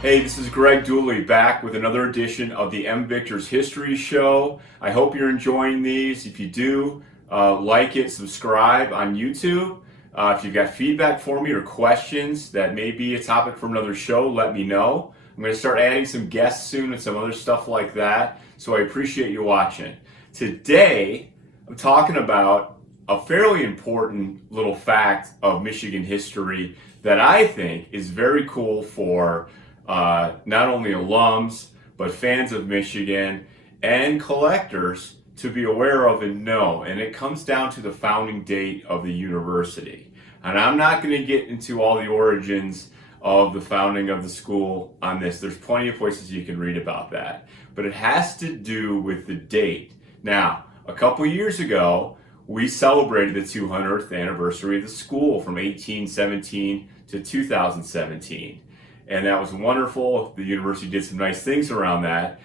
Hey, this is Greg Dooley back with another edition of the M Victors History Show. I hope you're enjoying these. If you do, like it, subscribe on YouTube. If you've got feedback for me or questions that may be a topic for another show, let me know. I'm going to start adding some guests soon and some other stuff like that, so I appreciate you watching. Today, I'm talking about a fairly important little fact of Michigan history that I think is very cool for not only alums, but fans of Michigan and collectors to be aware of and know. And it comes down to the founding date of the university. And I'm not going to get into all the origins of the founding of the school on this. There's plenty of places you can read about that. But it has to do with the date. Now, a couple years ago, we celebrated the 200th anniversary of the school from 1817 to 2017. And that was wonderful. The university did some nice things around that.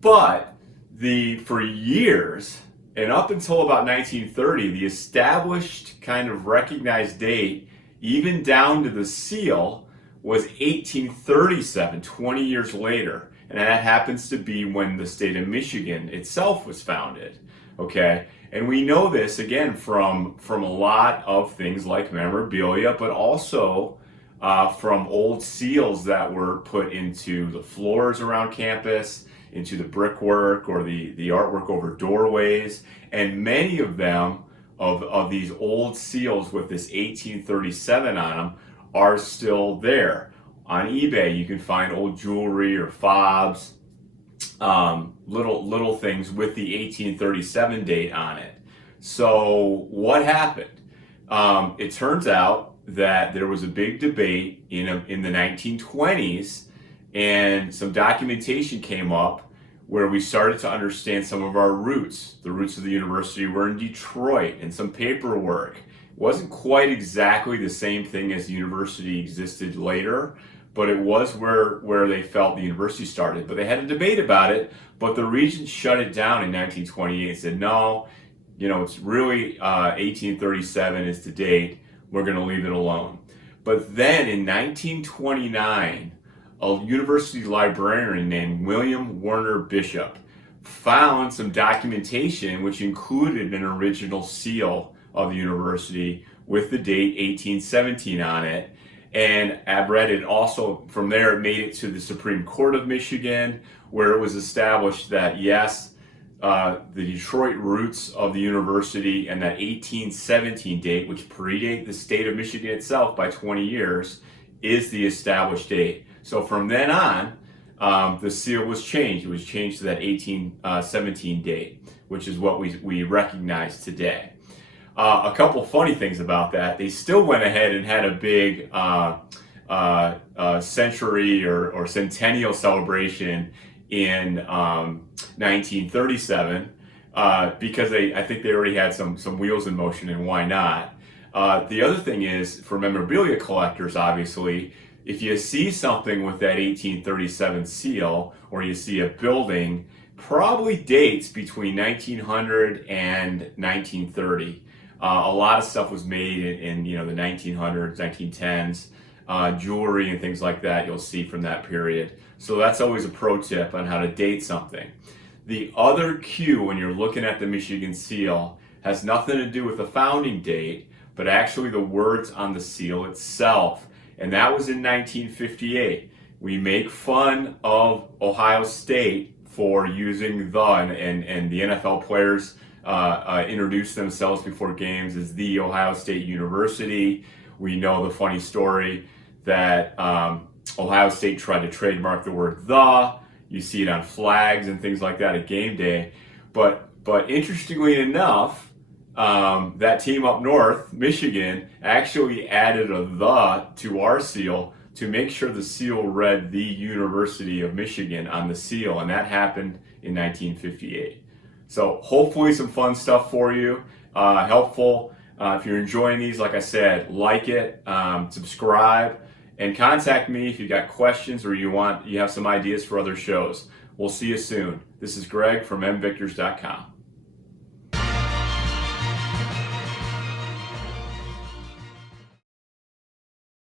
But for years, and up until about 1930, the established kind of recognized date, even down to the seal, was 1837, 20 years later. And that happens to be when the state of Michigan itself was founded. Okay? And we know this, again, from a lot of things like memorabilia, but also from old seals that were put into the floors around campus, into the brickwork or the artwork over doorways, and many of them, of these old seals with this 1837 on them, are still there. On eBay, you can find old jewelry or fobs, little things with the 1837 date on it. So what happened? It turns out that there was a big debate in the 1920s, and some documentation came up where we started to understand some of our roots. The roots of the university were in Detroit, and some paperwork. It wasn't quite exactly the same thing as the university existed later, but it was where they felt the university started. But they had a debate about it, but the regent shut it down in 1928 and said, no, it's really 1837 is the date. We're going to leave it alone. But then in 1929, a university librarian named William Warner Bishop found some documentation which included an original seal of the university with the date 1817 on it. And I've read it also, from there it made it to the Supreme Court of Michigan, where it was established that yes, the Detroit roots of the university and that 1817 date, which predate the state of Michigan itself by 20 years, is the established date. So from then on, the seal was changed. It was changed to that 1817 date, which is what we recognize today. A couple funny things about that. They still went ahead and had a big century or centennial celebration in 1937 because I think they already had some wheels in motion, and why not? The other thing is, for memorabilia collectors, obviously, if you see something with that 1837 seal, or you see a building, probably dates between 1900 and 1930. A lot of stuff was made in the 1900s, 1910s. Jewelry and things like that you'll see from that period. So that's always a pro tip on how to date something. The other cue when you're looking at the Michigan seal has nothing to do with the founding date, but actually the words on the seal itself. And that was in 1958. We make fun of Ohio State for using the, and the NFL players introduce themselves before games as the Ohio State University. We know the funny story that Ohio State tried to trademark the word the. You see it on flags and things like that at game day. But interestingly enough, that team up north, Michigan, actually added a the to our seal to make sure the seal read the University of Michigan on the seal, and that happened in 1958. So hopefully some fun stuff for you, helpful. If you're enjoying these, like I said, like it, subscribe, and contact me if you've got questions or you have some ideas for other shows. We'll see you soon. This is Greg from MVictors.com.